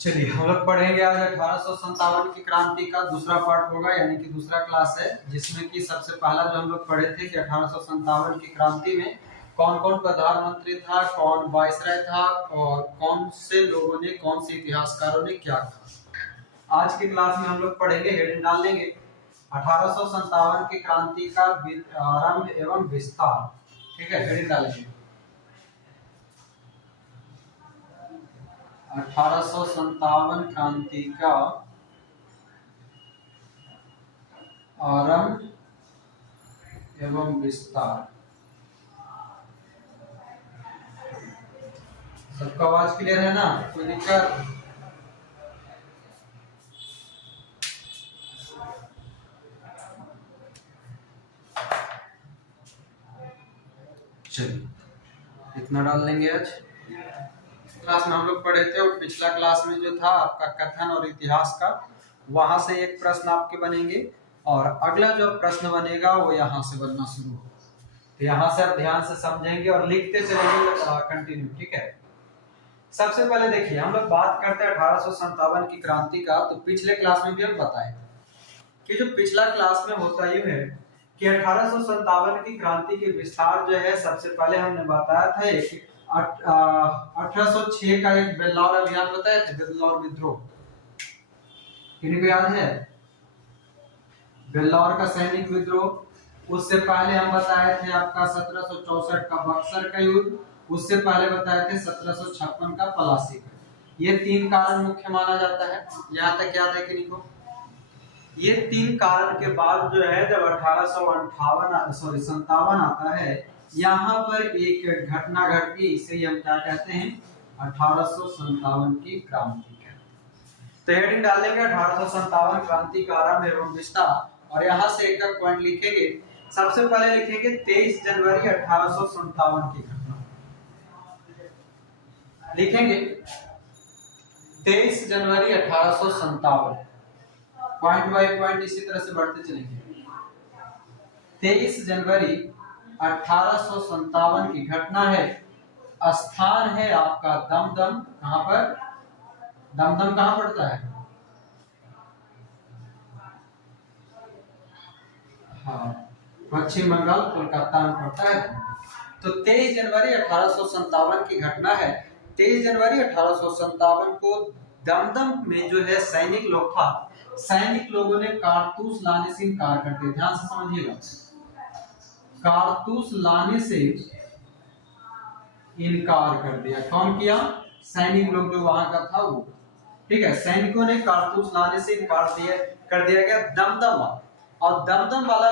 चलिए हम लोग पढ़ेंगे आज 1857 की क्रांति का दूसरा पार्ट होगा, यानी कि दूसरा क्लास है, जिसमें कि सबसे पहला जो हम लोग पढ़े थे कि 1857 की क्रांति में कौन कौन प्रधानमंत्री था, कौन वायसराय था और कौन से लोगों ने, कौन से इतिहासकारों ने क्या कहा। आज की क्लास में हम लोग पढ़ेंगे, हेडिंग डाल लेंगे 1857 की क्रांति का आरंभ एवं विस्तार। ठीक है, हेडिंग डालेंगे 1857 क्रांति का आरंभ एवं विस्तार। सबका आवाज क्लियर है ना, कोई दिक्कत? चलिए इतना डाल लेंगे। आज क्लास में हम लोग पढ़े थे और पिछला क्लास में जो था आपका कथन और इतिहास का, वहां से एक प्रश्न आपके बनेंगे और अगला जो प्रश्न बनेगा वो यहाँ से बनना शुरू होगा। तो यहाँ से आप ध्यान से समझेंगे और लिखते चलेंगे कंटिन्यू। ठीक है, सबसे पहले देखिए हम लोग बात करते हैं 1857 की क्रांति का। तो पिछले क्लास में भी हम बताए कि जो पिछला क्लास में होता यूं है कि 1857 की क्रांति के विस्तार जो है, सबसे पहले हमने बताया था कि 1806 का एक बेल्लौर अभियान बताया था, बेल्लौर विद्रोह। किनको याद है बेल्लौर का सैनिक विद्रोह? उससे पहले हम बताए थे आपका 1764 का बक्सर का युद्ध, उससे पहले बताए थे 1756 का पलासी का। ये तीन कारण मुख्य माना जाता है। यहाँ तक याद है कि नहीं को? ये तीन कारण के बाद जो है जब 1857 आता है, यहाँ पर एक घटना घटती, इसे हम क्या कहते हैं? 1857 की क्रांति। तो हेडिंग डालेंगे 1857 क्रांति का आरंभ एवं विस्तार और यहाँ से एक एक पॉइंट लिखेंगे। सबसे पहले लिखेंगे 23 जनवरी 1857 की घटना। लिखेंगे 23 जनवरी 1857, पॉइंट बाय पॉइंट इसी तरह से बढ़ते चलेंगे। 23 जनवरी 1857 की घटना है। स्थान है आपका दमदम। कहां पर? दमदम कहां पड़ता है? हाँ, पश्चिम बंगाल, कोलकाता में पड़ता है। तो 23 जनवरी 1857 की घटना है। 23 जनवरी 1857 को दमदम में जो है सैनिक लोग था, सैनिक लोगों ने कारतूस लाने से इनकार कर दिया। ध्यान से समझिएगा, कारतूस लाने से इनकार कर दिया। कौन किया? सैनिक लोग जो वहां का था वो। ठीक है, सैनिकों ने कारतूस लाने से इनकार कर दिया गया दमदम वाला। और दमदम वाला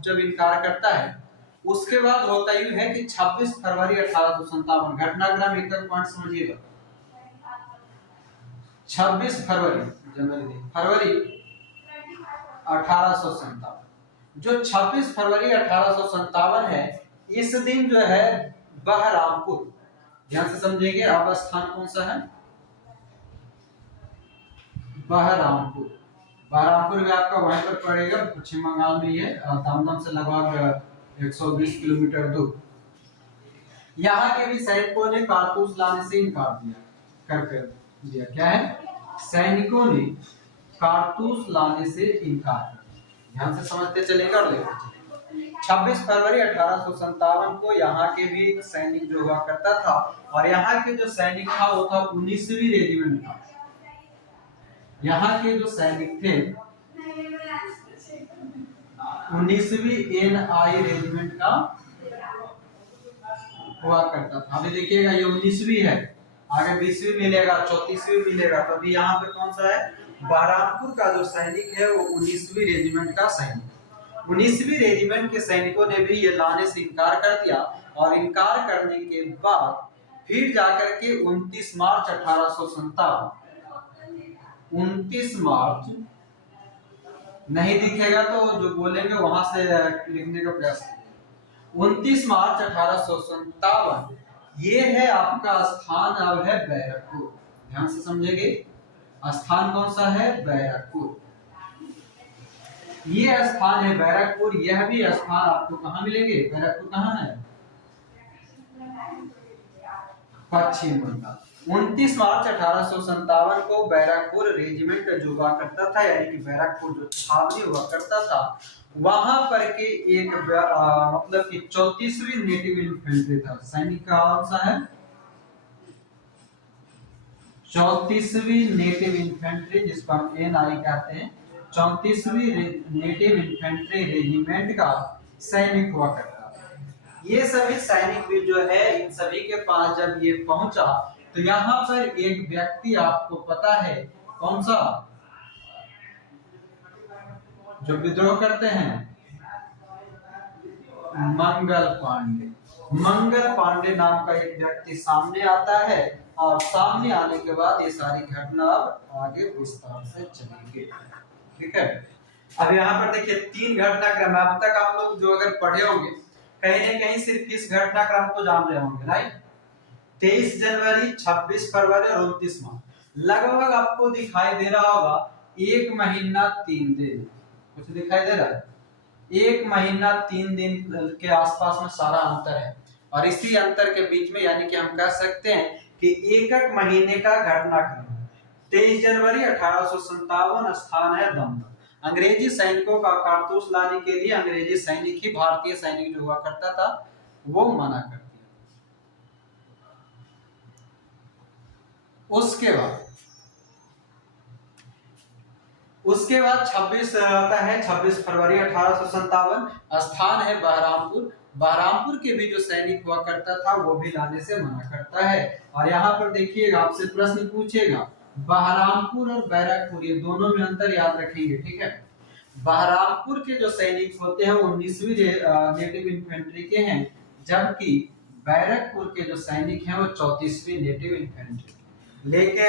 जब इनकार करता है, उसके बाद होता यूं है कि 26 फरवरी 1857 घटनाक्रम एक पॉइंट समझिएगा। 26 फरवरी 1857, जो 26 फरवरी 1857 है, इस दिन जो है बहरामपुर, ध्यान से समझेंगे, आपका स्थान कौन सा है? बहरामपुर। बहरामपुर भी आपका वहीं पर पड़ेगा, पश्चिम बंगाल में ही है, दमदम से लगभग 120 किलोमीटर दूर। यहाँ के भी सैनिकों ने कारतूस लाने से इनकार कर दिया। क्या है? सैनिकों ने कारतूस लाने से इनकार कर दिया। ध्यान से समझते चलेगा और लेते चलेगा। 26 फरवरी 1857 को यहाँ के भी सैनिक जो हुआ करता था, और यहाँ के जो सैनिक था वो था 19वीं रेजिमेंट का। यहाँ के जो सैनिक थे 19वीं NI रेजिमेंट का हुआ करता था। अभी देखिएगा ये 19वीं है, आगे 20वीं मिलेगा, 34वीं मिलेगा। तो अभी यहाँ पे कौन सा है? बहरामपुर का जो सैनिक है वो 19वीं रेजिमेंट का सैनिक। 19वीं रेजिमेंट के सैनिकों ने भी ये लाने से इनकार कर दिया, और इनकार करने के बाद फिर जाकर के 29 मार्च 1857, 29 मार्च नहीं दिखेगा तो जो बोलेंगे वहां से लिखने का प्रयास करिए। 29 मार्च 1857 ये है आपका स्थान, अब है बैरकपुर। ध्यान से समझेंगे, स्थान कौन सा है? बैरकपुर। ये स्थान है बैरकपुर। यह भी स्थान आपको कहां मिलेंगे? बैरकपुर कहां है? पश्चिम बंगाल। 29 मार्च 1857 को बैरकपुर रेजिमेंट जो हुआ करता था, यानी कि बैरकपुर जो छावनी हुआ करता था, वहां पर के एक मतलब कि 34वीं नेटिव इन्फेंट्री था। सैनिक कौन सा है? 34वीं नेटिव इन्फेंट्री, जिसको हम NI कहते हैं। 34वीं नेटिव इन्फेंट्री रेजिमेंट का सैनिक हुआ करता था। ये सभी सैनिक भी जो है, इन सभी के पास जब ये पहुंचा तो यहाँ पर एक व्यक्ति आपको पता है कौन सा, जो विद्रोह करते हैं, मंगल पांडे। मंगल पांडे नाम का एक व्यक्ति सामने आता है, और सामने आने के बाद ये सारी घटना अब आगे विस्तार से चलेंगे। ठीक है, अब यहाँ पर देखिए 3 घटनाक्रम। अब तक आप लोग जो अगर पढ़े होंगे, कहीं न कहीं सिर्फ इस घटनाक्रम को जान रहे होंगे, राइट। 23 जनवरी, 26 फरवरी और 29 मार्च। लगभग आपको दिखाई दे रहा होगा 1 महीना 3 दिन, कुछ दिखाई दे रहा है? 1 महीना 3 दिन के आसपास में सारा अंतर है। और इसी अंतर के बीच में, यानी कि हम कह सकते हैं कि एक महीने का घटनाक्रम। 23 जनवरी 1857, स्थान है दमदम। अंग्रेजी सैनिकों का कारतूस लाने के लिए अंग्रेजी सैनिक ही भारतीय सैनिक जो हुआ करता था वो मना कर दिया। उसके बाद 26 आता है, 26 फरवरी 1857, स्थान है बहरामपुर। बहरामपुर के भी जो सैनिक हुआ करता था वो भी लाने से मना करता है। और यहाँ पर देखिएगा, आपसे प्रश्न पूछेगा, बहरामपुर और बैरकपुर, ये दोनों में अंतर याद रखेंगे। ठीक है, बहरामपुर के जो सैनिक होते हैं वो 19वीं नेटिव इन्फेंट्री के हैं, जबकि बैरकपुर के जो सैनिक हैं वो 34वीं नेटिव इन्फेंट्री। लेके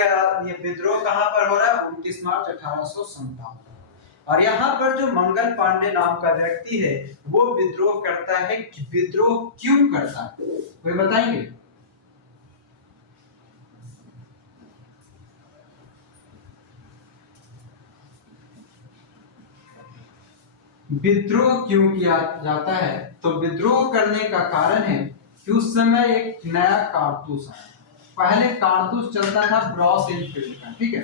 ये विद्रोह कहां पर हो रहा है? 29 मार्च 1857। और यहाँ पर जो मंगल पांडे नाम का व्यक्ति है वो विद्रोह करता है। विद्रोह क्यों करता है, कोई बताएंगे? विद्रोह क्यों किया जाता है? तो विद्रोह करने का कारण है कि उस समय एक नया कारतूस आया। पहले कारतूस चलता था ब्रॉस इनफील्ड का। ठीक है,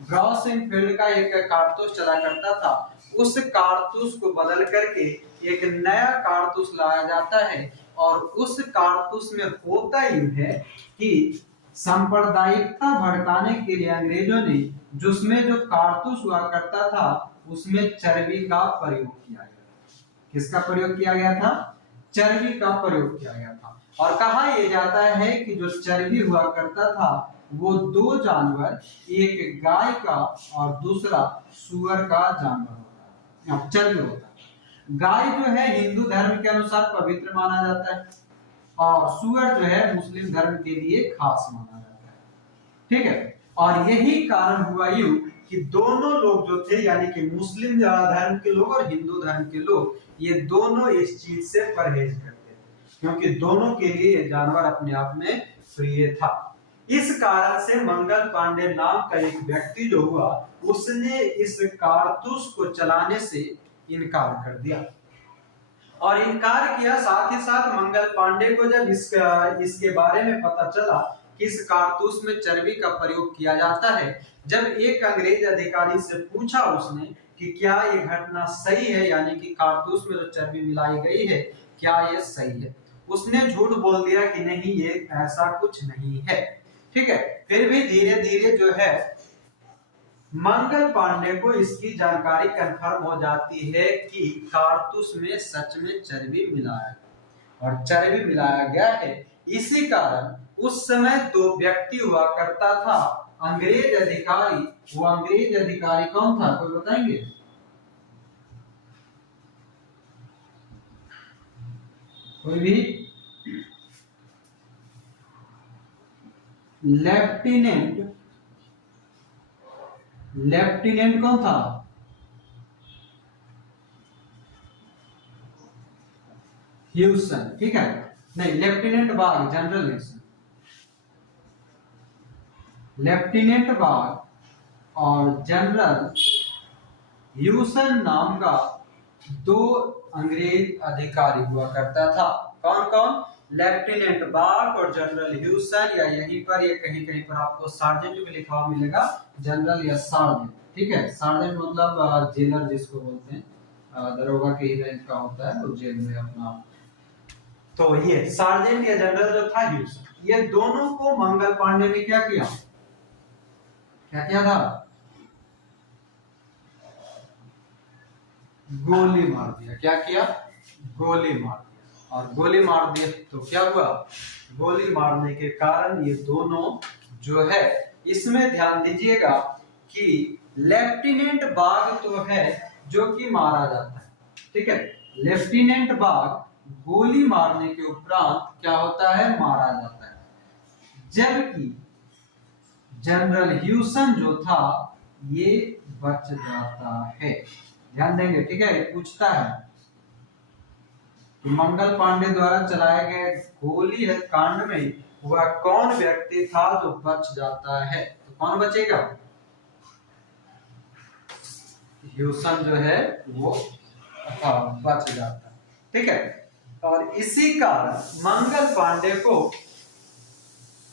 ब्रॉस इनफील्ड का एक कारतूस चला करता था। उस कारतूस को बदल करके एक नया कारतूस लाया जाता है, और उस कारतूस में होता ही है कि सांप्रदायिकता भड़काने के लिए अंग्रेजों ने जिसमें जो कारतूस हुआ करता था उसमें चर्बी का प्रयोग किया गया। किसका प्रयोग किया गया था? चर्बी का प्रयोग किया गया था। और कहा यह जाता है कि जो चर्बी हुआ करता था वो 2 जानवर, एक गाय का और दूसरा सुअर का जानवर होता है, चर्बी होता है। गाय जो है हिंदू धर्म के अनुसार पवित्र माना जाता है, और सुअर जो है मुस्लिम धर्म के लिए खास माना जाता है। ठीक है, और यही कारण हुआ यूं कि दोनों लोग जो थे, यानी कि मुस्लिम धर्म के लोग और हिंदू धर्म के लोग, ये दोनों इस चीज से परहेज करते थे, क्योंकि दोनों के लिए ये जानवर अपने आप में प्रिय था। इस कारण से मंगल पांडे नाम का एक व्यक्ति जो हुआ, उसने इस कारतूस को चलाने से इनकार कर दिया। और इनकार किया, साथ ही साथ मंगल पांडे को जब इसके बारे में पता चला कि इस कारतूस में चर्बी का प्रयोग किया जाता है, जब एक अंग्रेज अधिकारी से पूछा उसने कि क्या ये घटना सही है, यानी कि कारतूस में जो चर्बी मिलाई गई है क्या ये सही है, उसने झूठ बोल दिया कि नहीं, ये ऐसा कुछ नहीं है। ठीक है, फिर भी धीरे धीरे जो है मंगल पांडे को इसकी जानकारी कंफर्म हो जाती है कि कारतूस में सच में चर्बी मिलाया और चर्बी मिलाया गया है। इसी कारण उस समय 2 व्यक्ति हुआ करता था, अंग्रेज अधिकारी। वो अंग्रेज अधिकारी कौन था, कोई बताएंगे? कोई भी? लेफ्टिनेंट कौन था? ह्यूसन। ठीक है, नहीं, लेफ्टिनेंट बाग, जनरल ह्यूसन। लेफ्टिनेंट बाग और जनरल ह्यूसन नाम का 2 अंग्रेज अधिकारी हुआ करता था। कौन कौन? लेफ्टिनेंट बाग और जनरल ह्यूसन, या यहीं पर ये कहीं कहीं पर आपको सार्जेंट भी लिखा हुआ मिलेगा, जनरल या सार्जेंट। ठीक है, सार्जेंट मतलब जेलर जिसको बोलते हैं, दरोगा के ही रैंक का होता है, वो जेल में अपना। तो ये सार्जेंट या जनरल जो था ह्यूसन, ये दोनों को मंगल पांडे ने क्या किया, क्या किया था, गोली मार दिया। क्या किया, गोली मार दिया। और गोली मार दिया तो क्या हुआ, गोली मारने के कारण ये दोनों जो है, इसमें ध्यान दीजिएगा कि लेफ्टिनेंट बाग तो है जो कि मारा जाता है, ठीक है, लेफ्टिनेंट बाग गोली मारने के उपरांत क्या होता है, मारा जाता है, जबकि जनरल ह्यूसन जो था ये बच जाता है। ध्यान देंगे, ठीक है, पूछता है कि मंगल पांडे द्वारा चलाए गए गोली कांड में वह कौन व्यक्ति था जो बच जाता है, तो कौन बचेगा, ह्यूसन जो है वो बच जाता है। ठीक है, और इसी कारण मंगल पांडे को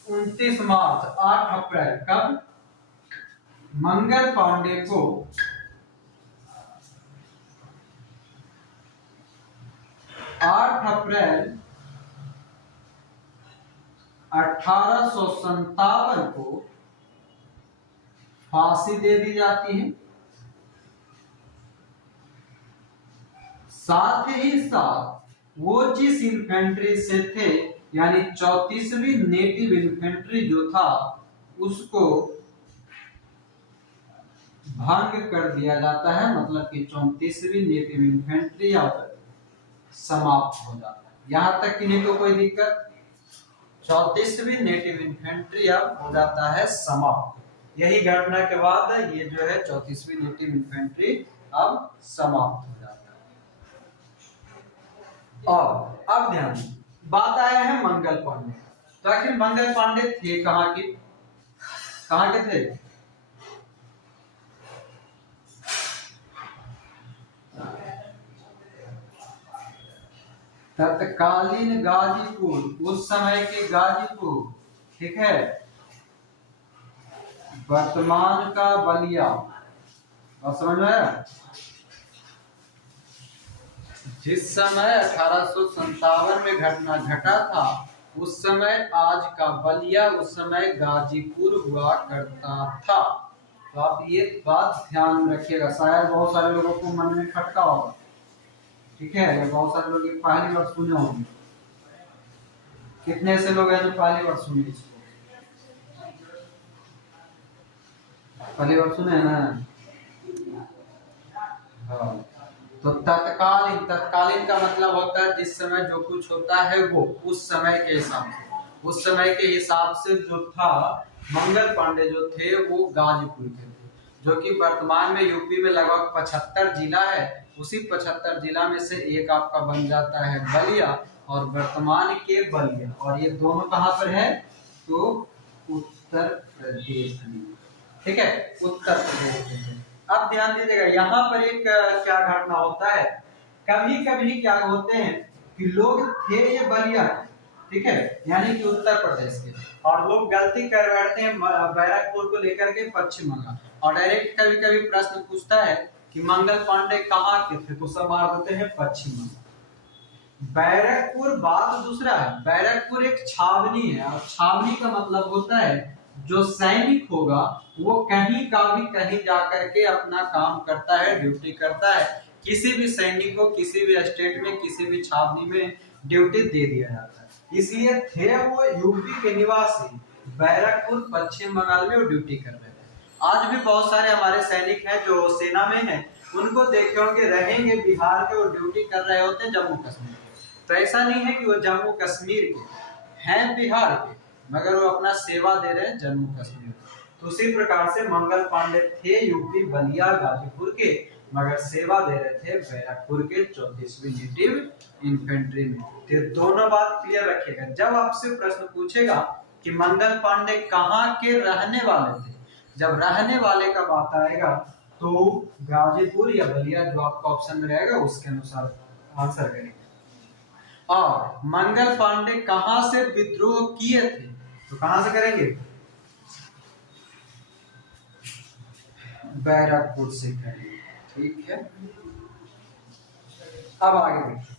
29 मार्च 8 अप्रैल, कब, मंगल पांडे को 8 अप्रैल 1857 को फांसी दे दी जाती है। साथ ही साथ वो जिस इन्फेंट्री से थे, यानी 34वीं नेटिव इन्फेंट्री जो था, उसको भंग कर दिया जाता है, मतलब कि 34वीं नेटिव इन्फेंट्री अब समाप्त हो जाता है। यहां तक कि नहीं तो कोई दिक्कत, 34वीं नेटिव इन्फेंट्री अब हो जाता है समाप्त। यही घटना के बाद ये जो है 34वीं नेटिव इन्फेंट्री अब समाप्त हो जाता है। और अब ध्यान, बात आया है मंगल पांडे, तो आखिर मंगल पांडे थे कहां के, कहां के थे, तत्कालीन गाजीपुर, उस समय के गाजीपुर, ठीक है, वर्तमान का बलिया, और समझ में आया, जिस समय 1857 में घटना घटा था, उस समय आज का बलिया, उस समय गाजीपुर हुआ करता था। तो आप ये बात ध्यान रखिएगा, शायद बहुत सारे लोगों को मन में खटका होगा, ठीक है, ये बहुत सारे लोग पहली बार सुने होंगे। कितने ऐसे लोग हैं जो पहली बार सुने इसको, पहली बार सुने हैं ना, हाँ। तो तत्कालीन, तत्कालीन का मतलब होता है जिस समय जो कुछ होता है वो उस समय के हिसाब से, उस समय के हिसाब से जो था, मंगल पांडे जो थे वो गाजीपुर के थे, जो कि वर्तमान में यूपी में लगभग 75 जिला है, उसी 75 जिला में से एक आपका बन जाता है बलिया, और वर्तमान के बलिया, और ये दोनों कहां पर है, तो उत्तर प्रदेश में, ठीक है, उत्तर प्रदेश में। अब ध्यान दीजिएगा, यहाँ पर एक क्या घटना होता है, कभी कभी क्या होते हैं कि लोग थे ये बलिया, ठीक है, यानी कि उत्तर प्रदेश के, और लोग गलती कर बैठते हैं बैरकपुर को लेकर के पश्चिम बंगाल, और डायरेक्ट कभी कभी प्रश्न पूछता है कि मंगल पांडे कहाँ के थे, तो सब मार देते हैं पश्चिम बंगाल। बैरकपुर बात दूसरा है, बैरकपुर एक छावनी है, और छावनी का मतलब होता है जो सैनिक होगा वो कहीं का भी कहीं जाकर के अपना काम करता है, ड्यूटी करता है। किसी भी सैनिक को किसी भी स्टेट में किसी भी छावनी में ड्यूटी दे दिया जाता है, इसलिए थे वो यूपी के निवासी, बैरकपुर पश्चिम बंगाल में वो ड्यूटी कर रहे थे। आज भी बहुत सारे हमारे सैनिक हैं जो सेना में हैं, उनको देखे होंगे रहेंगे बिहार के, वो ड्यूटी कर रहे होते हैं जम्मू कश्मीर के। तो ऐसा नहीं है कि वो जम्मू कश्मीर के हैं, बिहार के, मगर वो अपना सेवा दे रहे हैं जम्मू कश्मीर। तो उसी प्रकार से मंगल पांडे थे यूपी बलिया गाजीपुर के, मगर सेवा दे रहे थे बैरकपुर के 34वीं नेटिव इन्फेंट्री में। तो दोनों बात क्लियर रखिएगा, जब आपसे प्रश्न पूछेगा कि मंगल पांडे कहाँ के रहने वाले थे, जब रहने वाले का बात आएगा तो गाजीपुर या बलिया जो आपका ऑप्शन में रहेगा उसके अनुसार आंसर करेंगे। और मंगल पांडे कहां से विद्रोह किए थे, तो कहां से करेंगे, बैरकपुर से करेंगे। ठीक है, अब आगे देखिए,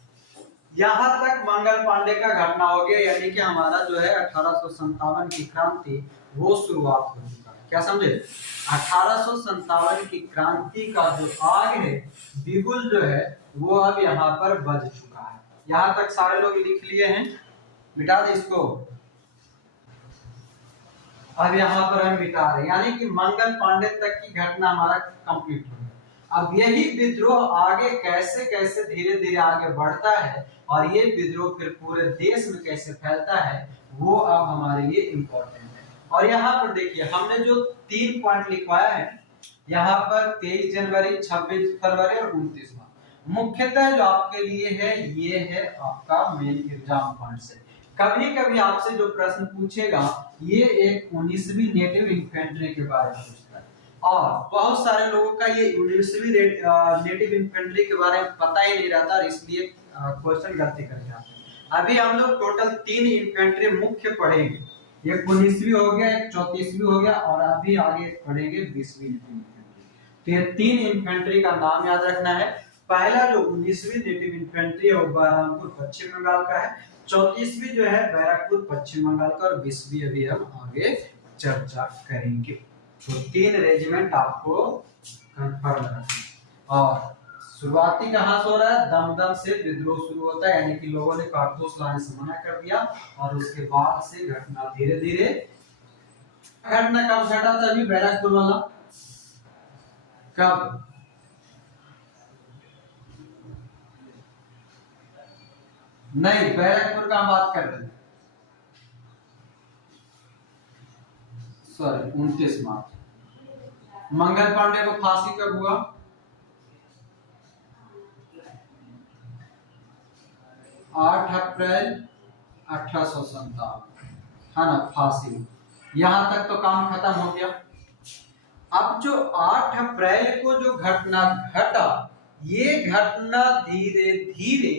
यहां तक मंगल पांडे का घटना हो गया, यानी कि हमारा जो है 1857 की क्रांति वो शुरुआत हो चुका है। क्या समझे, 1857 की क्रांति का जो आग है, बिगुल जो है वो अब यहाँ पर बज चुका है। यहाँ तक सारे लोग लिख लिए हैं, मिटा दे इसको। अब यहाँ पर हम मिटा रहे हैं, यानी कि मंगल पांडे तक की घटना हमारा कंप्लीट हो गया। अब यही विद्रोह आगे कैसे कैसे धीरे धीरे आगे बढ़ता है और ये विद्रोह फिर पूरे देश में कैसे फैलता है, वो अब हमारे लिए इम्पोर्टेंट है। और यहाँ पर देखिए, हमने जो 3 पॉइंट लिखवाया है, यहाँ पर 23 जनवरी, 26 फरवरी और 29 मार्च, मुख्यतः जो आपके लिए है ये है आपका मेन एग्जाम पॉइंट से। कभी कभी आपसे जो प्रश्न पूछेगा ये एक 19वीं नेटिव इन्फेंट्री के बारे में पूछता है, और बहुत सारे लोगों का ये 19वीं नेटिव इन्फेंट्री के बारे में पता ही नहीं रहता, इसलिए क्वेश्चन गलती कर जाते हैं। अभी हम लोग टोटल 3 इन्फेंट्री मुख्य पढ़ेंगे, एक 19वीं हो गया, एक 34वीं हो गया, और अभी आगे पढ़ेंगे 20वीं इन्फेंट्री। तो ये 3 इन्फेंट्री का नाम याद रखना है। पहला जो 19वीं नेटिव इन्फेंट्री है वो बहरामपुर पश्चिम बंगाल का है, 34वीं जो है बैरकपुर पश्चिम बंगाल का, और 20वीं अभी हम आगे चर्चा करेंगे। तो 3 रेजिमेंट आपको कंफर्म रखना। और शुरुआती कहां से हो रहा है, दमदम से विद्रोह शुरू होता है, यानी कि लोगों ने कारतूस लाने से मना कर दिया, और उसके बाद से घटना धीरे धीरे, घटना कब घटा था, अभी बैरकपुर वाला कब, नहीं बैरकपुर का हम बात कर रहे हैं, सॉरी 29 मार्च। मंगल पांडे को फांसी कब हुआ, 8 अप्रैल 1857, है ना, फांसी। यहां तक तो काम खत्म हो गया। अब जो 8 अप्रैल को जो घटना घटा, ये घटना धीरे धीरे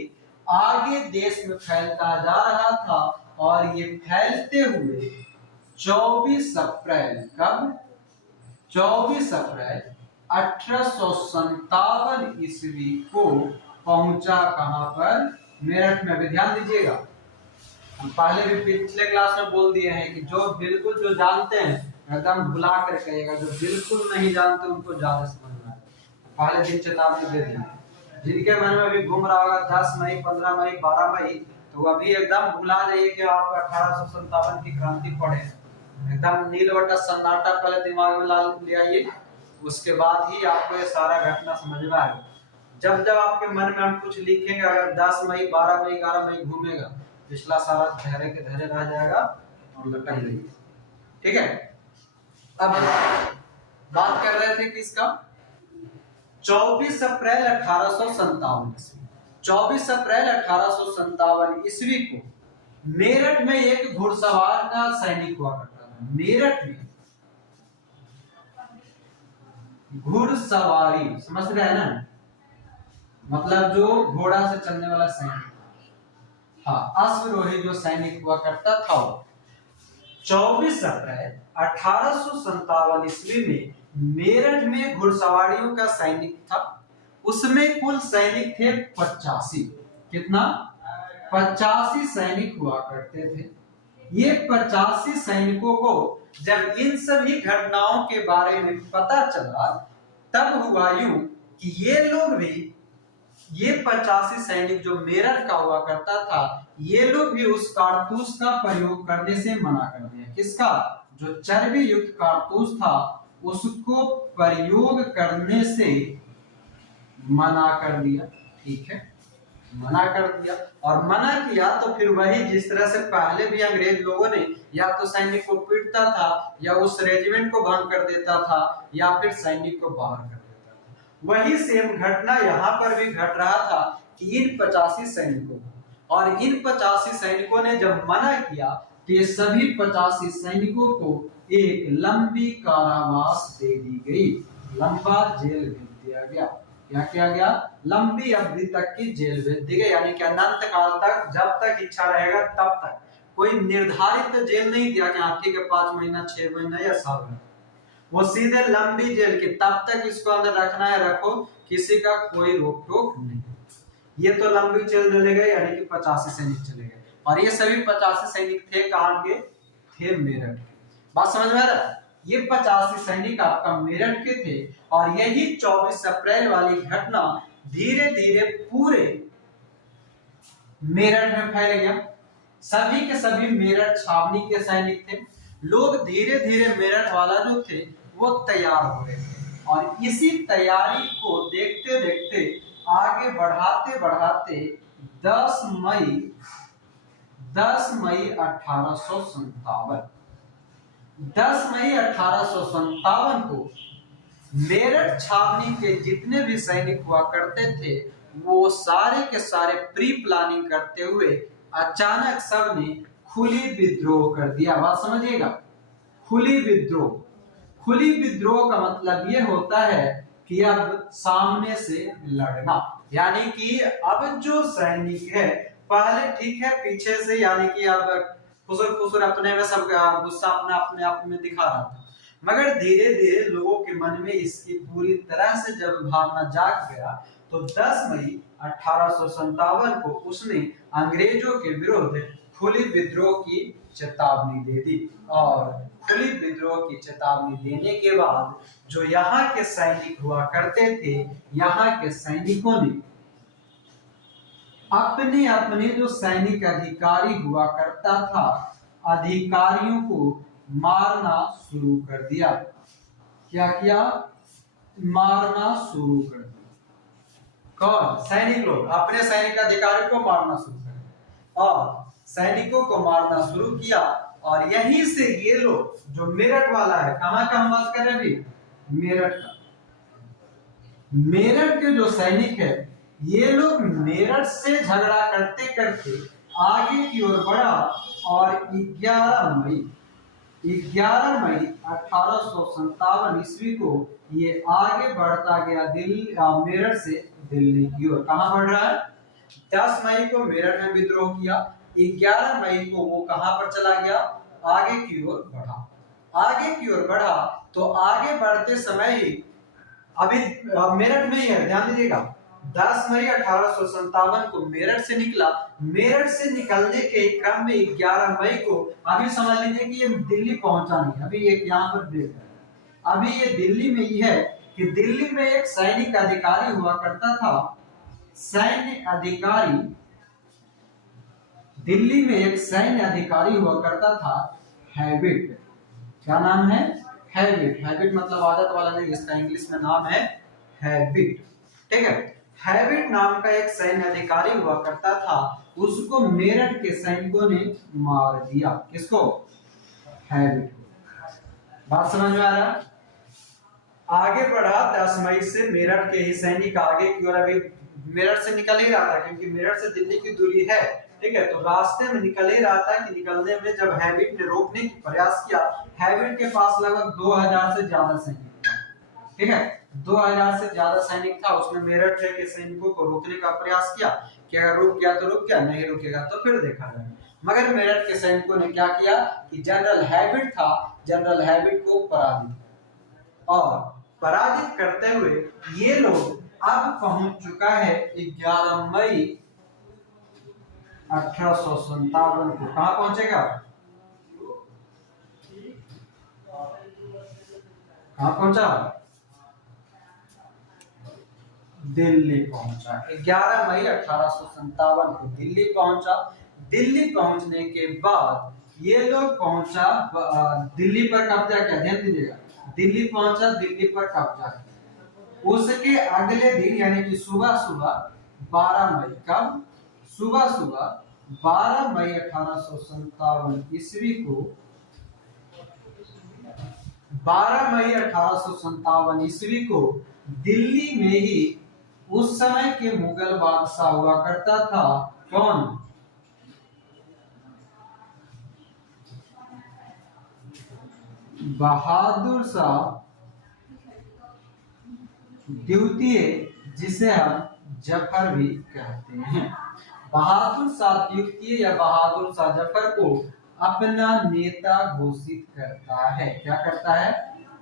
आगे देश में फैलता जा रहा था, और ये फैलते हुए 24 अप्रैल, कब, 24 अप्रैल 1857 ईस्वी को पहुंचा कहां पर, मेरठ में। भी ध्यान दीजिएगा, हम पहले भी पिछले क्लास में बोल दिए हैं कि जो बिल्कुल जो जानते हैं एकदम भुला कर कहेगा, जो बिल्कुल नहीं जानते उनको ज्यादा समझना है। पहले दिन चेतावनी दे दिया, जिनके मन में अभी घूम रहा होगा 10 मई, 15 मई, 12 मई, तो अभी एकदम भुला जाइए कि आप 1857 की क्रांति पढ़े। एकदम नीलवटा सन्नाटा पहले दिमाग में ला ले आइए, उसके बाद ही आपको ये सारा घटना समझ में आएगा। जब जब आपके मन में हम कुछ लिखेंगे, अगर 10 मई, 12 मई, 11 मई घूमेगा, पिछला सारा धैर्य के धैर्य रह जाएगा और लटा ही रहेगा। ठीक है, अब बात कर रहे थे किसका, 24 अप्रैल 1857 ईस्वी, 24 अप्रैल 1857 ईस्वी को मेरठ में एक घुड़सवार का सैनिक हुआ करता था। मेरठ में घुड़सवारी, समझ रहे हैं ना, मतलब जो घोड़ा से चलने वाला सैनिक, हाँ, अश्वरोही जो सैनिक हुआ करता था। 24 अप्रैल 1857 ईस्वी में मेरठ में घुड़सवारियों का सैनिक था। उसमें कुल सैनिक थे 85, कितना, 85 सैनिक हुआ करते थे। ये 85 सैनिकों को जब इन सभी घटनाओं के बारे में पता चला, तब हुआ यूं कि ये लोग भी, ये 85 सैनिक जो मेरठ का हुआ करता था, ये लोग भी उस कारतूस का प्रयोग करने से मना कर दिया। किसका, जो चर्बी युक्त कारतूस था उसको प्रयोग करने से मना कर दिया। ठीक है, मना कर दिया, और मना किया तो फिर वही जिस तरह से पहले भी अंग्रेज लोगों ने या तो सैनिक को पीटता था, या उस रेजिमेंट को भंग कर देता था, या फिर सैनिक को बाहर कर देता था। वही सेम घटना यहाँ पर भी घट रहा था कि इन 85 सैनिकों, और इन 85 सैनिकों ने जब मना किया तो ये सभी 85 सैनिकों को एक लंबी कारावास दे दी गई, लंबा जेल भेज दिया गया। क्या किया गया, लंबी अवधि तक की जेल भेज दी गई, यानी कि अनंत काल तक, जब तक इच्छा रहेगा तब तक। कोई निर्धारित जेल नहीं दिया कि आप ठीक है 5 महीना 6 महीना या साल भर, वो सीधे लंबी जेल की, तब तक इसको अंदर रखना है रखो, किसी का कोई रोक टोक नहीं। ये तो लंबी जेल चले गए, यानी कि 85 सैनिक चले गए, और ये सभी 85 सैनिक थे कहां के, थे मेरठ के। बात समझ में आ रहा है, ये 85 सैनिक आपका मेरठ के थे, और यही 24 अप्रैल वाली घटना धीरे धीरे पूरे मेरठ में फैल गया। सभी के सभी मेरठ छावनी के सैनिक थे। लोग धीरे धीरे मेरठ वाला जो थे वो तैयार हो रहे थे, और इसी तैयारी को देखते देखते आगे बढ़ाते बढ़ाते 10 मई 1857 10 मई 1857 को मेरठ छावनी के जितने भी सैनिक हुआ करते थे वो सारे के सारे प्री प्लानिंग करते हुए अचानक सब ने खुली विद्रोह कर दिया। बात समझिएगा, खुली विद्रोह। खुली विद्रोह का मतलब ये होता है कि अब सामने से लड़ना, यानी कि अब जो सैनिक है, पहले ठीक है पीछे से, यानी कि अब फुसुर फुसुर अपने में सब गुस्सा अपने अपने आप में दिखा रहा था, मगर धीरे धीरे लोगों के मन में इसकी पूरी तरह से जब भावना जाग गया तो 10 मई 1857 को उसने अंग्रेजों के विरुद्ध खुली विद्रोह की चेतावनी दे दी। और खुली विद्रोह की चेतावनी देने के बाद जो यहाँ के सैनिक हुआ करते थे, यहाँ के सैनिकों ने अपने अपने जो सैनिक अधिकारी हुआ करता था, अधिकारियों को मारना शुरू कर दिया। क्या किया, मारना शुरू कर दिया। कौन, सैनिक लोग अपने सैनिक अधिकारी को मारना शुरू कर दिया, और सैनिकों को मारना शुरू किया। और यहीं से ये लोग जो मेरठ वाला है, कहां का हम बात कर रहे हैं अभी, मेरठ का, मेरठ के जो सैनिक है ये लोग मेरठ से झगड़ा करते करते आगे की ओर बढ़ा, और 11 मई 1857 ईस्वी को ये आगे बढ़ता गया दिल्ली, मेरठ से दिल्ली की ओर। कहां बढ़ रहा है, 10 मई को मेरठ में विद्रोह किया, 11 मई को वो कहां पर चला गया, आगे की ओर बढ़ा। आगे की ओर बढ़ा तो आगे बढ़ते समय ही, अभी मेरठ में ही है, ध्यान दीजिएगा, 10 मई 1857 को मेरठ से निकला। मेरठ से निकलने के क्रम में 11 मई को, अभी समझ लीजिए कि ये दिल्ली पहुंचा नहीं, अभी एक यहाँ पर देख रहे हैं, अभी ये दिल्ली में ही है कि दिल्ली में एक सैनिक अधिकारी हुआ करता था। सैन्य अधिकारी, दिल्ली में एक सैन्य अधिकारी हुआ करता था, हैबिट। क्या नाम है, हैबिट। हैबिट मतलब आदत वाला नहीं, इसका इंग्लिश में नाम है हैबिट, ठीक है। हैबिट नाम का एक सैन्य अधिकारी हुआ करता था, उसको मेरठ के सैनिकों ने मार दिया। किसको, हैबिट को। बात समझ में आ रहा है, आगे बढ़ा 10 मई से मेरठ के ही सैनिक आगे की ओर, अभी मेरठ से निकल ही रहा था क्योंकि मेरठ से दिल्ली की दूरी है, ठीक है, तो रास्ते में निकल ही रहा था कि निकलने में जब हैबिट ने रोकने की प्रयास किया, हैबिट के पास लगभग 2000 से ज्यादा सैनिक था, ठीक है, 2000 से ज्यादा सैनिक था। उसने मेरठ के सैनिकों को रोकने का प्रयास किया कि अगर रुक गया तो रुक गया, नहीं रुकेगा तो फिर देखा जाएगा। मगर मेरठ के सैनिकों ने क्या किया कि जनरल हैबिट था, जनरल हैबिट को पराजित, और पराजित करते हुए ये लोग अब पहुंच चुका है 11 मई 1857 को। कहां पहुंचेगा, कहां पहुंचा, दिल्ली पहुंचा। 11 मई 1857 को दिल्ली पहुंचा। दिल्ली पहुंचने के बाद ये लोग पहुंचा, दिल्ली पर कब्जा किया, ध्यान दीजिएगा, दिल्ली पहुंचा, दिल्ली पर कब्जा किया। उसके अगले दिन यानी कि सुबह सुबह 12 मई, कब, सुबह सुबह 12 मई 1857 ईस्वी को, 12 मई 1857 ईस्वी को दिल्ली में ही उस समय के मुगल बादशाह हुआ करता था, कौन, बहादुर शाह द्वितीय जिसे हम जफर भी कहते हैं। बहादुर शाह द्वितीय या बहादुर शाह जफर को अपना नेता घोषित करता है। क्या करता है?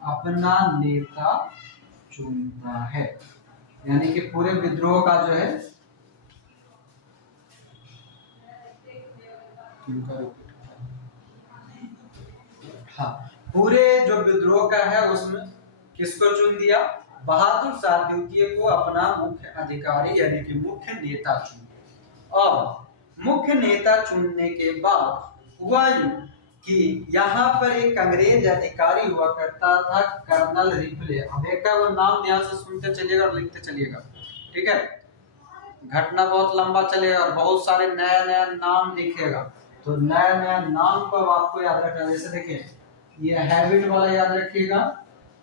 अपना नेता चुनता है, यानी कि पूरे विद्रोह का जो है हाँ, पूरे जो विद्रोह का है उसमें किसको चुन दिया? बहादुर शाह द्वितीय को अपना मुख्य अधिकारी यानी कि मुख्य नेता चुन। और मुख्य नेता चुनने के बाद हुआ कि यहाँ पर एक अंग्रेज अधिकारी हुआ करता था, कर्नल रिपले। अब एक का वो नाम ध्यान से सुनते चलिएगा और लिखते चलिएगा, ठीक है? घटना बहुत लंबा चलेगा और बहुत सारे नया नया नाम लिखेगा, तो नया नया नाम को आपको याद रखना। जैसे देखिए, ये हैबिट वाला याद रखिएगा,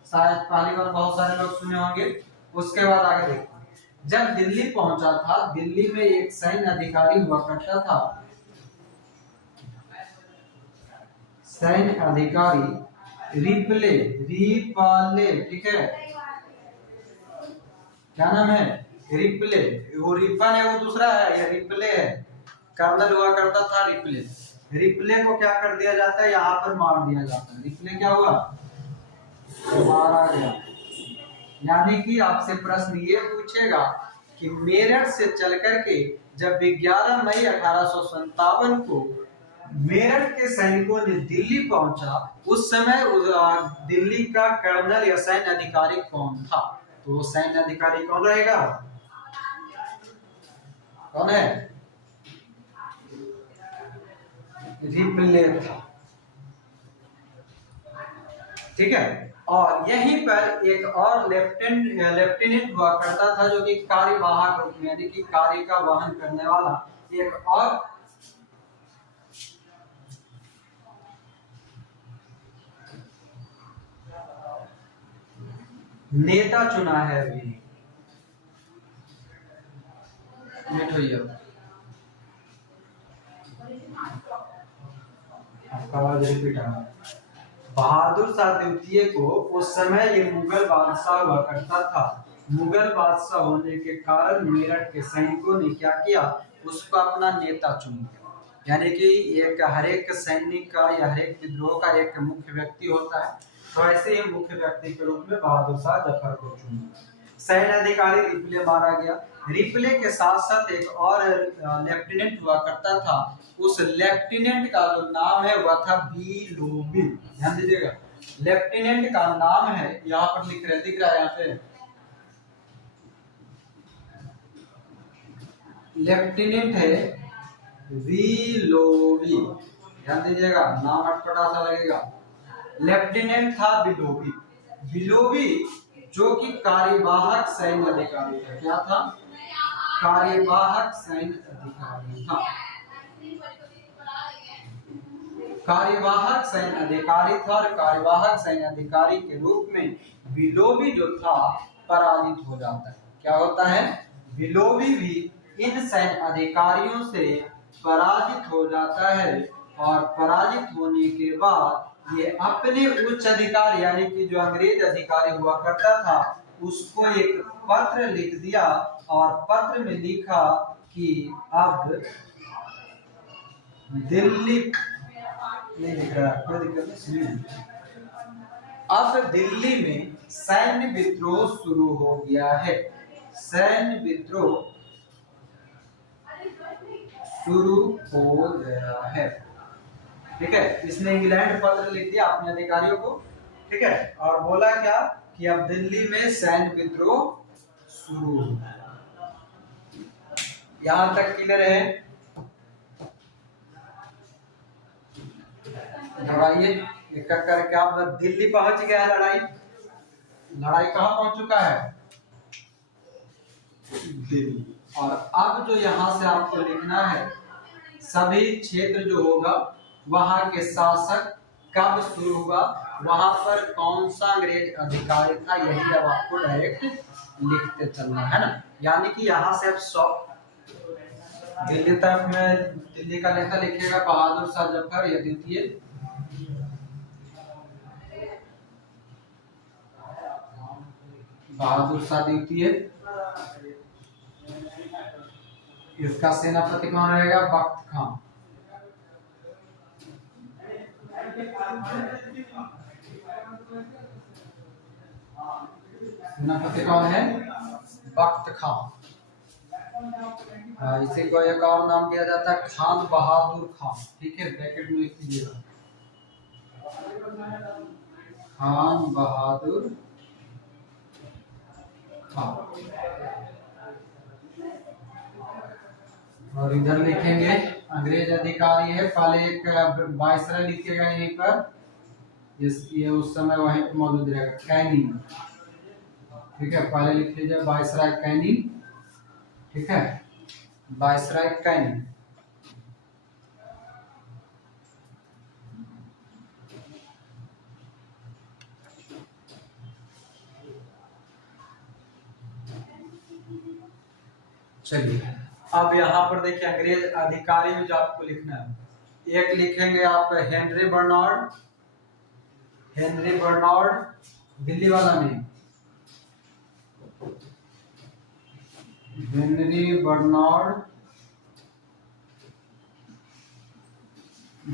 शायद पहली बार बहुत सारे लोग सुने होंगे। उसके बाद आगे देखिए, जब दिल्ली पहुंचा था, दिल्ली में एक सैन्य अधिकारी हुआ करता था, सैन्य अधिकारी रिपले, ठीक है? क्या नाम है? रिपले। वो रिपन है, वो दूसरा है, ये रिपले है। कर्नल हुआ करता था रिपले। रिपले को क्या कर दिया जाता है? यहाँ पर मार दिया जाता है। रिपले क्या हुआ? मारा गया। यानी कि आपसे प्रश्न ये पूछेगा कि मेरठ से चल करके जब 11 मई 1857 को मेरठ के सैनिकों ने दिल्ली पहुंचा, उस समय दिल्ली का कर्नल या सैन्य अधिकारी कौन था? तो वो सैन्य अधिकारी कौन रहेगा? कौन है? रिपले था, ठीक है? और यहीं पर एक और लेफ्टिनेंट हुआ करता था, जो कि कार्यवाहक रूप में यानी कि कार्य का वहन करने वाला एक और नेता चुना है। अभी मिनट होइए, आपका आवाज रिपीट आ रहा है। बहादुर शाह द्वितीय को उस समय ये मुगल बादशाह हुआ करता था। मुगल बादशाह होने के कारण मेरठ के सैनिकों ने क्या किया? उसको अपना नेता चुन लिया। यानी कि एक हर एक सैनिक का या हर एक विद्रोह का एक मुख्य व्यक्ति होता है, तो ऐसे ही मुख्य व्यक्ति के रूप में बहादुर शाह जफर को चुन लिया। सैन्य अधिकारी रिपले मारा गया। रिपले के साथ साथ एक और लेफ्टिनेंट हुआ करता था। उस लेफ्टिनेंट का जो नाम है वह था बिलोबी। ध्यान दीजिएगा, लेफ्टिनेंट का नाम है, यहाँ पर लिख रहे, दिख रहा है यहाँ पे, लेफ्टिनेंट है बिलोबी। ध्यान दीजिएगा, नाम अटपटा सा लगेगा। लेफ्टिनेंट था बिलोबी। बिलोबी जो कि कार्यवाहक सैन्य अधिकारी था। क्या था? कार्यवाहक सैन्य अधिकारी था। कार्यवाहक सैन्य अधिकारी था और कार्यवाहक सैन्य अधिकारी के रूप में बिलोबी जो था पराजित हो जाता है। क्या होता है? बिलोबी भी इन सैन्य अधिकारियों से पराजित हो जाता है और पराजित होने के बाद ये अपने उच्च अधिकारी यानी कि जो अंग्रेज अधिकारी हुआ करता था उसको एक पत्र लिख दिया और पत्र में लिखा कि अब दिल्ली नहीं दिख रहा, कोई दिक्कत नहीं, सुनिए। अब दिल्ली में सैन्य विद्रोह शुरू हो गया है। सैन्य विद्रोह शुरू हो गया है, ठीक है? इसने इंग्लैंड पत्र लिख दिया अपने अधिकारियों को, ठीक है? और बोला क्या कि अब दिल्ली में सैन्य विद्रोह शुरू हो। यहां तक क्लियर है? दबाइए एक करके। आप दिल्ली पहुंच गया है, लड़ाई कहां पहुंच चुका है? दिल्ली। और अब जो यहां से आपको लिखना है, सभी क्षेत्र जो होगा वहां के शासक कब शुरू हुआ, वहां पर कौन सा अंग्रेज अधिकारी था, यही अब आपको डायरेक्ट लिखते चलना है ना। यानी कि यहाँ से अब दिल्ली तक में दिल्ली का लेखा लिखिएगा बहादुर शाह जफर या द्वितीय, बहादुर शाह द्वितीय, इसका सेनापति कौन रहेगा? बख्त खान। सेनापति कौन है? बख्त खान। इसी को एक और नाम दिया जाता है खान बहादुर खान। ठीक है, ब्रैकेट में लिख दीजिएगा, खान बहादुर खान। और इधर लिखेंगे अंग्रेज अधिकारी है, पहले एक वायसराय लिखिएगा यहीं पर, ये उस समय वहीं पर मौजूद रहेगा, कैनिंग। ठीक है, पहले लिख लीजिए वायसराय कैनिंग। ठीक है, वायसराय कैनिंग। चलिए, अब यहाँ पर देखिए अंग्रेज अधिकारी में जो आपको लिखना है, एक लिखेंगे आप Henry Bernard. Henry Bernard, Delhi वाला नहीं, हेनरी बर्नार्ड।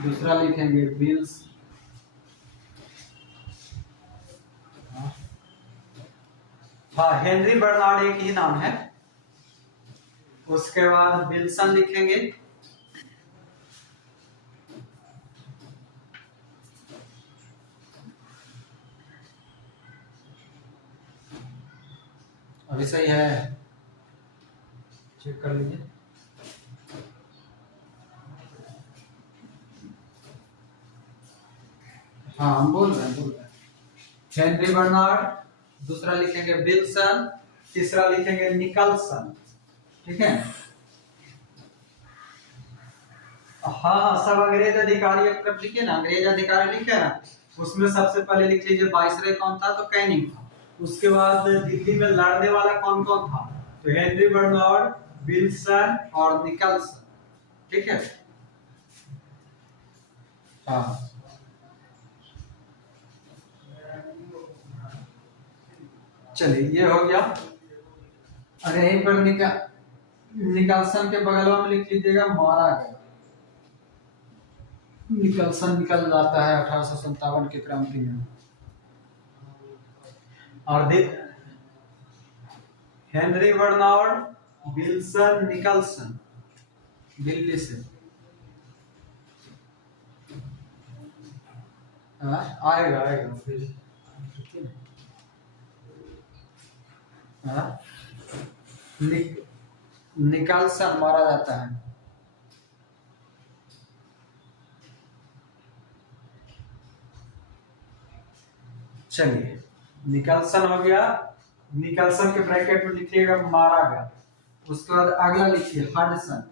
दूसरा लिखेंगे बिल्स। हाँ, हेनरी बर्नार्ड एक ही नाम है। उसके बाद विल्सन लिखेंगे। अभी सही है, चेक कर लीजिए। हाँ, हम बोल रहे हैं। हेनरी बर्नार्ड, दूसरा लिखेंगे विल्सन, तीसरा लिखेंगे निकलसन। ठीक है, हाँ सब अंग्रेज अधिकारी अब लिखे ना, अंग्रेज अधिकारी लिखे ना, उसमें सबसे पहले लिख लीजिए वायसराय कौन था? तो कैनिंग था। उसके बाद दिल्ली में लड़ने वाला कौन कौन था? तो हेनरी बर्नार्ड, विल्सन और निकलसन। ठीक है, हाँ चलिए ये हो गया। अरे यहीं पर निकलसन के बगल में लिख लीजिएगा मारा गया। निकलसन निकल जाता है 1857 की क्रांति में। और Henry Bernard, Wilson, Nicholson Delhi से आएगा फिर। निकलसन मारा जाता है। चलिए, निकलसन हो गया। निकलसन के ब्रैकेट में लिखिएगा मारा गया। उसके बाद अगला लिखिए हडसन।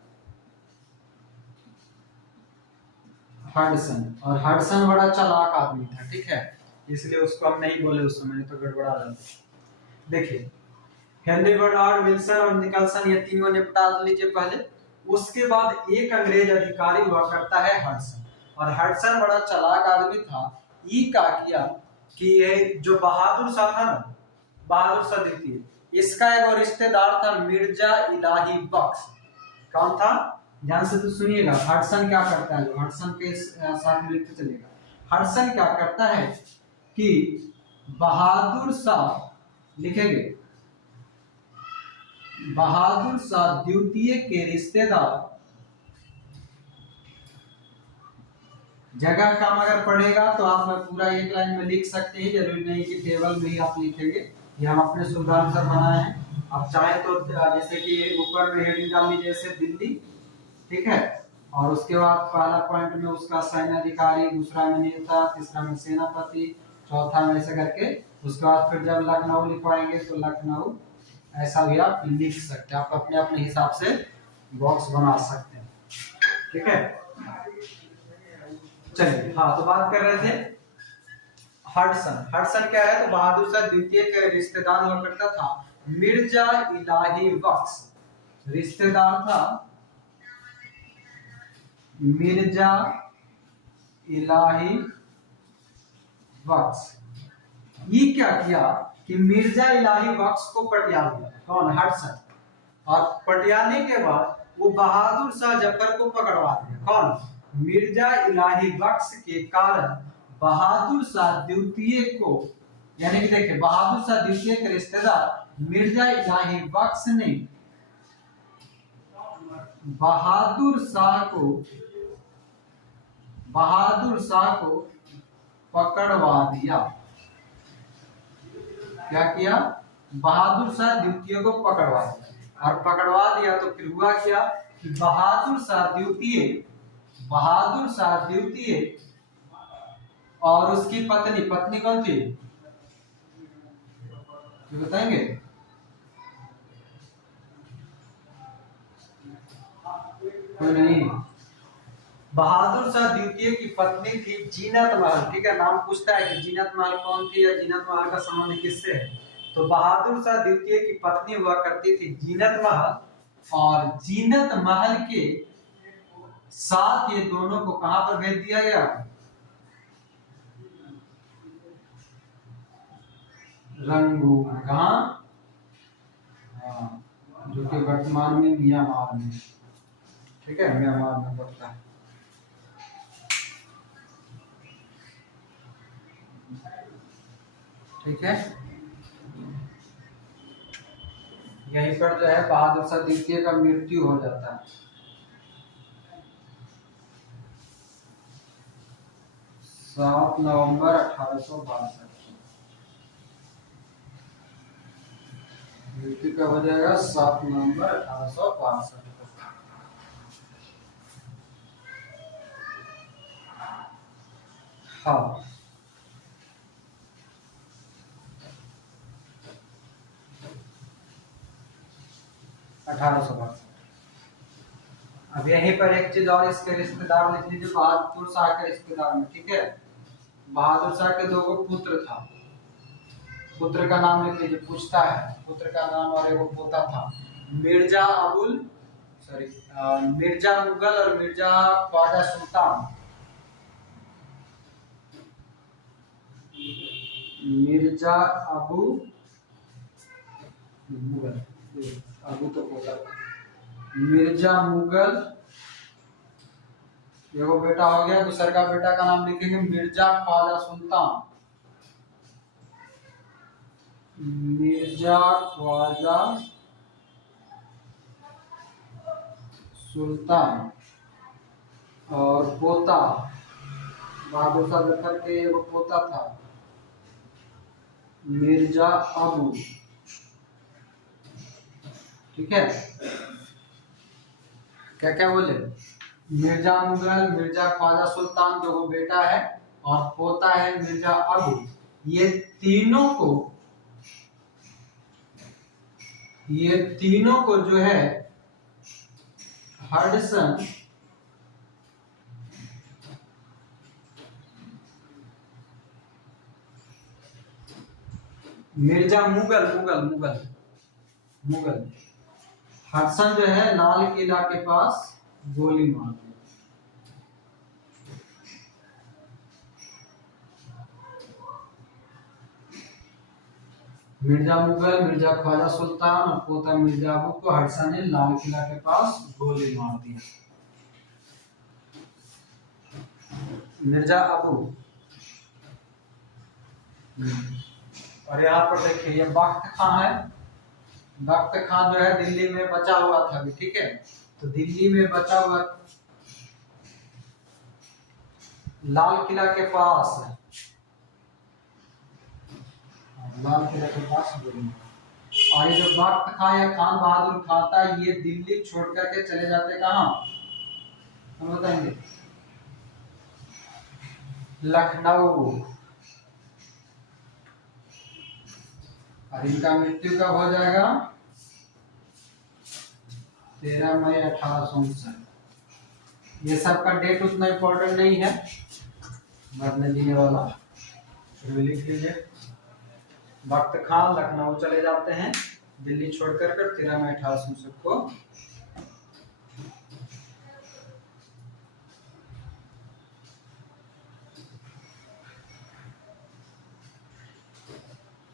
हडसन, और हडसन बड़ा चालाक आदमी था। ठीक है, इसलिए उसको हम नहीं बोले उस समय, तो गड़बड़ा जाता। देखिए हेनरी बर्नार्ड, विल्सन और निकलसन, ये तीनों निपटा लीजिए पहले। उसके बाद एक अंग्रेज अधिकारी हुआ करता है हडसन, और हडसन बड़ा चालाक आदमी था। ये क्या किया कि ये जो बहादुर शाह था ना, बहादुर शाह द्वितीय, इसका एक रिश्तेदार था मिर्जा इलाही बख्श। कौन था? ध्यान से तो सुनिएगा। हडसन क्या करता है, हडसन के साथ में लिखते चलेगा। हडसन क्या करता है कि बहादुर शाह लिखेंगे, बहादुर शाह द्वितीय के रिश्तेदार, जगह काम अगर पड़ेगा तो आप पूरा एक लाइन में लिख सकते हैं, जरूरी नहीं कि टेबल में ही आप लिखेंगे। ये हम अपने सुविधा अनुसार बनाए हैं। आप चाहे तो जैसे कि ऊपर में हेडिंग डाल लीजिए जैसे दिल्ली। ठीक है, और उसके बाद पहला पॉइंट में उसका सैन्य अधिकारी, दूसरा में नेता, तीसरा में सेनापति, चौथा में ऐसे करके। उसके बाद फिर जब लखनऊ लिखवाएंगे तो लखनऊ, ऐसा भी आप लिख सकते हैं। आप अपने अपने हिसाब से बॉक्स बना सकते हैं। ठीक है, चलिए हाँ, तो बात कर रहे थे हडसन। हडसन क्या है? तो बहादुर शाह द्वितीय के रिश्तेदार हुआ करता था मिर्जा इलाही बख्श। रिश्तेदार था मिर्जा इलाही बख्श। ये क्या किया कि मिर्जा इलाही बख्श को पटिया दिया। कौन? हडसन। और पटियाने के बाद वो बहादुर शाह जफर को पकड़वा दिया। कौन? मिर्जा इलाही बख्श के कारण बहादुर शाह द्वितीय को, यानी कि देखिए बहादुर शाह द्वितीय के रिश्तेदार मिर्जा इलाही बख्श ने बहादुर शाह को पकड़वा दिया। क्या किया? बहादुर शाह द्वितीय को पकड़वा दिया। और पकड़वा दिया तो फिर हुआ क्या कि बहादुर शाह द्वितीय और उसकी पत्नी कौन थी ये बताएंगे? कोई नहीं। बहादुर शाह द्वितीय की पत्नी थी जीनत महल। ठीक है, नाम पूछता है कि जीनत महल कौन थी या जीनत महल का संबंध किससे है। तो बहादुर शाह द्वितीय की पत्नी हुआ करती थी जीनत महल, और जीनत महल के साथ ये दोनों को कहां पर भेज दिया गया? रंगून। कहां? जो कि वर्तमान में म्यांमार में, ठीक है, म्यांमार में पड़ता है। ठीक है, यहीं पर जो है बहादुर शाह द्वितीय का मृत्यु हो जाता है। 7 नवंबर 1862। मृत्यु कब हो जाएगा? 7 नवंबर 1862। हाँ, अब यहीं पर एक चीज और, इसके रिश्तेदार लिख लीजिए बहादुर शाह के रिश्तेदार में। ठीक है, बहादुर शाह के 2 पुत्र था। पुत्र का नाम लिख लीजिए, पूछता है पुत्र का नाम, और एक पोता था मिर्जा मुगल और मिर्जा ख्वाजा सुल्तान। मिर्जा अबू मुगल, अबू तो पोता, मिर्जा मुगल एगो बेटा हो गया। दूसरे का बेटा का नाम लिखेंगे मिर्जा ख्वाजा सुल्तान। मिर्जा ख्वाजा सुल्तान और पोता बहादुर शाह जफर के एगो पोता था मिर्जा अबू। ठीक है, क्या क्या बोले? मिर्जा मुगल, मिर्जा ख्वाजा सुल्तान 2 बेटा है, और पोता है मिर्जा अबू। ये तीनों को जो है हडसन मिर्जा मुगल हडसन जो है लाल किला के पास गोली मार दी। मिर्जा मुगल, मिर्जा ख्वाजा सुल्तान और पोता मिर्जा अबू को हडसन ने लाल किला के पास गोली मार दी। मिर्जा अबू। और यहाँ पर देखिए ये बख्त खां है। बख्त खां जो है दिल्ली में बचा हुआ था अभी। ठीक है, तो दिल्ली में बचा हुआ लाल किला के पास गोली। और ये जो बख्त खां या खान बहादुर खां था, ये दिल्ली छोड़ करके चले जाते कहाँ? हम बताएंगे, लखनऊ। और इनका मृत्यु कब हो जाएगा? 13 मई 1859। ये सबका डेट उतना इम्पोर्टेंट नहीं है, मरने जीने वाला लिख लीजिए। बख्त खां लखनऊ चले जाते हैं दिल्ली छोड़कर 13 मई 1859 को।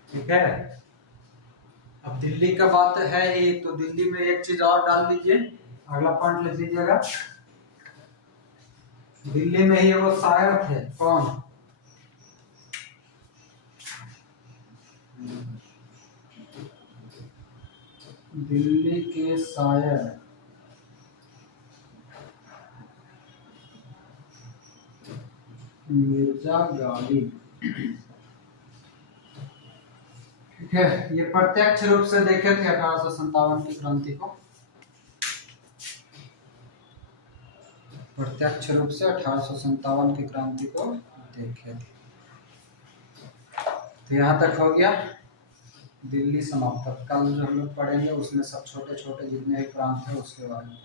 ठीक है, अब दिल्ली का बात है ही, तो दिल्ली में एक चीज और डाल दीजिए। अगला पॉइंट लिख लीजिएगा, दिल्ली में ही वो शायर थे, कौन? दिल्ली के शायर मिर्जा गालिब। ठीक है, ये प्रत्यक्ष रूप से देखे थे 1857 की क्रांति को, प्रत्यक्ष रूप से 1857 की क्रांति को देखे थे। तो यहाँ तक हो गया दिल्ली समाप्त। कल जो हम लोग पढ़ेंगे उसमें सब छोटे छोटे जितने भी प्रांत हैं उसके बारे में।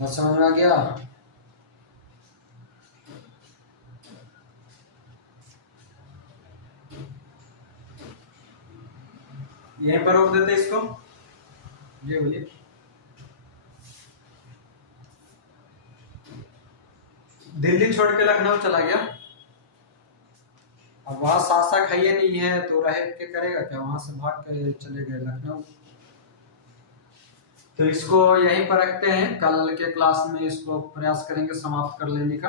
बस समझ में आ गया? यहीं पर रोक देते इसको। जी बोलिए। दिल्ली छोड़ के लखनऊ चला गया, अब वहां शासक है ये नहीं है तो रह के करेगा क्या, वहां से भाग के चले गए लखनऊ। तो इसको यहीं पर रखते हैं, कल के क्लास में इसको प्रयास करेंगे समाप्त कर लेने का।